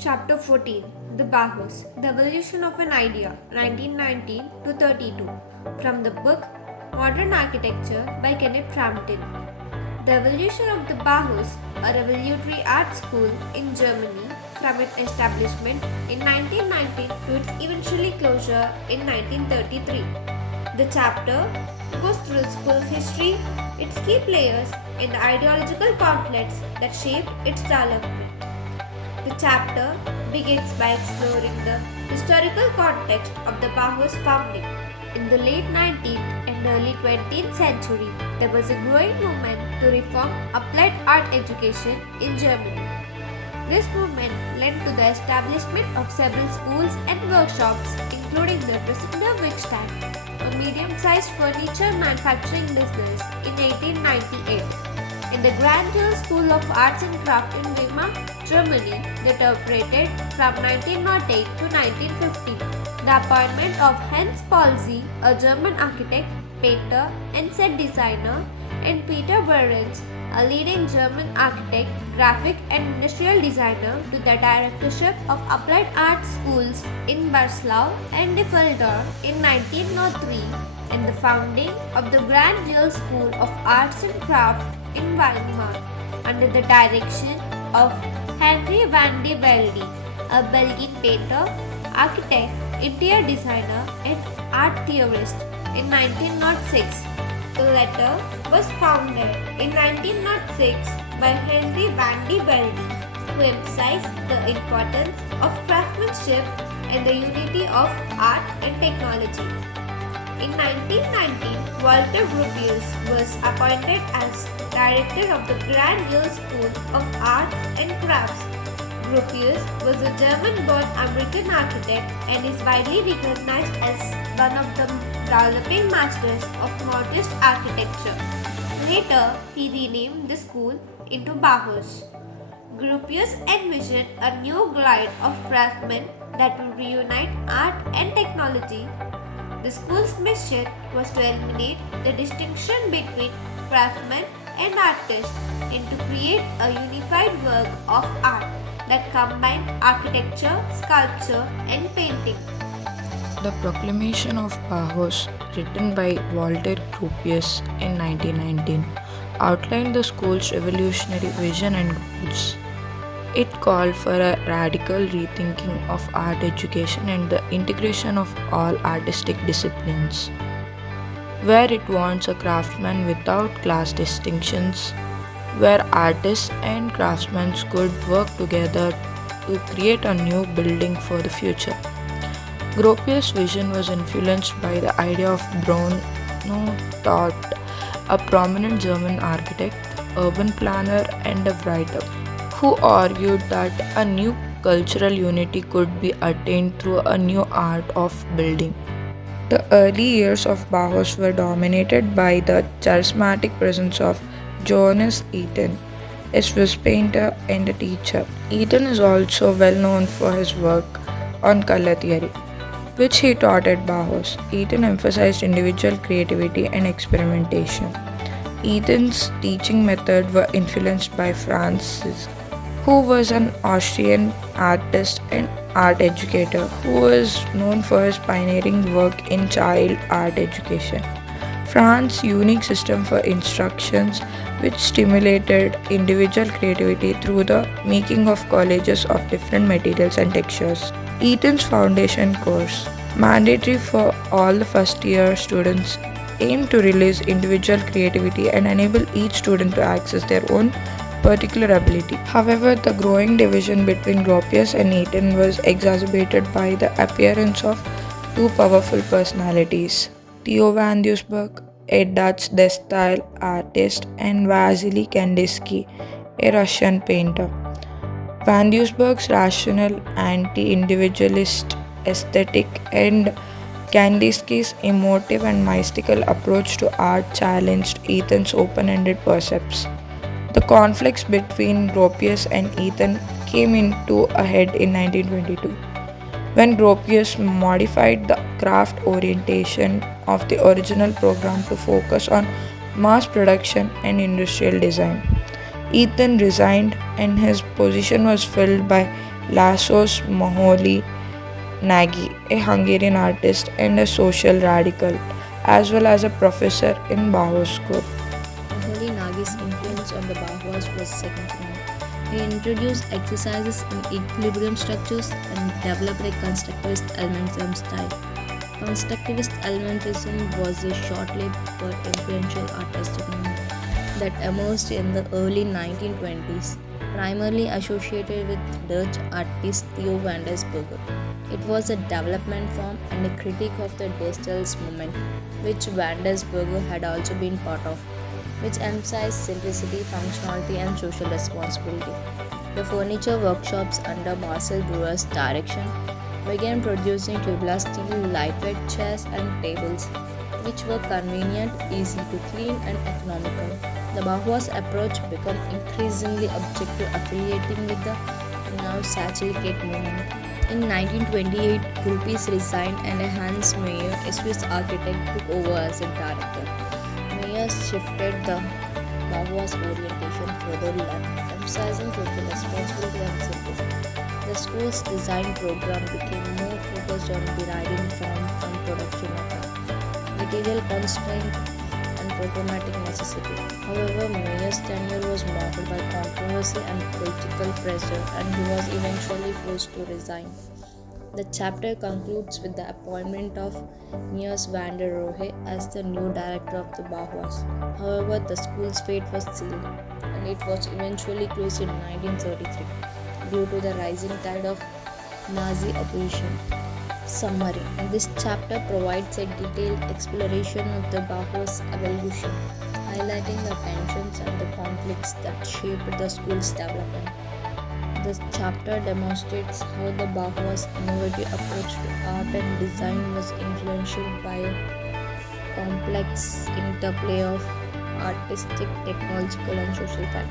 Chapter 14 The Bauhaus The Evolution of an Idea 1919 to 32 from the book Modern Architecture by Kenneth Frampton. The evolution of the Bauhaus, a revolutionary art school in Germany, from its establishment in 1919 to its eventually closure in 1933. The chapter goes through the school's history, its key players, and the ideological conflicts that shaped its development. The chapter begins by exploring the historical context of the Bauhaus founding. In the late 19th and early 20th century, there was a growing movement to reform applied art education in Germany. This movement led to the establishment of several schools and workshops, including the Dresdner Werkstatt, a medium-sized furniture manufacturing business, in 1898. In the Graduate School of Arts and Craft in Weimar, Germany, that operated from 1908 to 1950. The appointment of Hans Palsy, a German architect, painter, and set designer, and Peter Behrens, a leading German architect, graphic, and industrial designer, to the directorship of applied art schools in Breslau and Düsseldorf in 1903, and the founding of the Grand Dual School of Arts and Craft in Weimar under the direction of Henry van de Velde, a Belgian painter, architect, interior designer, and art theorist in 1906. The latter was founded in 1906 by Henry van de Velde, who emphasized the importance of craftsmanship and the unity of art and technology. In 1919, Walter Gropius was appointed as director of the Grand Dual School of Arts and Crafts. Gropius was a German-born American architect and is widely recognized as one of the developing masters of modernist architecture. Later, he renamed the school into Bauhaus. Gropius envisioned a new glide of craftsmen that would reunite art and technology. The school's mission was to eliminate the distinction between craftsmen and artists and to create a unified work of art that combined architecture, sculpture, and painting. The Proclamation of Bauhaus, written by Walter Gropius in 1919, outlined the school's revolutionary vision and goals. It called for a radical rethinking of art education and the integration of all artistic disciplines, where it wants a craftsman without class distinctions, where artists and craftsmen could work together to create a new building for the future. Gropius' vision was influenced by the idea of Bruno Taut, a prominent German architect, urban planner, and a writer, who argued that a new cultural unity could be attained through a new art of building. The early years of Bauhaus were dominated by the charismatic presence of Johannes Itten, a Swiss painter and a teacher. Itten is also well known for his work on color theory, which he taught at Bauhaus. Itten emphasized individual creativity and experimentation. Etten's teaching methods were influenced by Francis, who was an Austrian artist and art educator who was known for his pioneering work in child art education. France's unique system for instructions, which stimulated individual creativity through the making of collages of different materials and textures. Eton's foundation course, mandatory for all the first year students, aimed to release individual creativity and enable each student to access their own particular ability. However, the growing division between Gropius and Itten was exacerbated by the appearance of two powerful personalities, Theo van Doesburg, a Dutch style artist, and Vasily Kandinsky, a Russian painter. Van Doesburg's rational, anti-individualist aesthetic and Kandinsky's emotive and mystical approach to art challenged Ethan's open-ended percepts. The conflicts between Gropius and Itten came into a head in 1922, when Gropius modified the craft orientation of the original program to focus on mass production and industrial design. Itten resigned and his position was filled by Laszlos Moholy Nagy, a Hungarian artist and a social radical, as well as a professor in Bauhaus School. Holy Nagi's influence on the Bauhaus was second to none. He introduced exercises in equilibrium structures and developed a constructivist elementalism style. Constructivist elementalism was a short-lived but influential artistic movement that emerged in the early 1920s, primarily associated with Dutch artist Theo van der Berger. It was a development form and a critique of the Distels movement, which van der Berger had also been part of, which emphasized simplicity, functionality, and social responsibility. The furniture workshops under Marcel Breuer's direction began producing tubular steel lightweight chairs and tables, which were convenient, easy to clean, and economical. The Bauhaus approach became increasingly objective, affiliating with the now satirical movement. In 1928, Gulpis resigned and Hans Meyer, a Swiss architect, took over as a director. Meyer shifted the Bauhaus orientation further left, emphasizing social responsibility and simplicity. The school's design program became more focused on deriving from production of material constraint and programmatic necessity. However, Meyer's tenure was marked by controversy and political pressure, and he was eventually forced to resign. The chapter concludes with the appointment of Niels van der Rohe as the new director of the Bauhaus. However, the school's fate was sealed, and it was eventually closed in 1933 due to the rising tide of Nazi opposition. Summary. This chapter provides a detailed exploration of the Bauhaus evolution, highlighting the tensions and the conflicts that shaped the school's development. This chapter demonstrates how the Bauhaus' innovative approach to art and design was influenced by a complex interplay of artistic, technological, and social factors.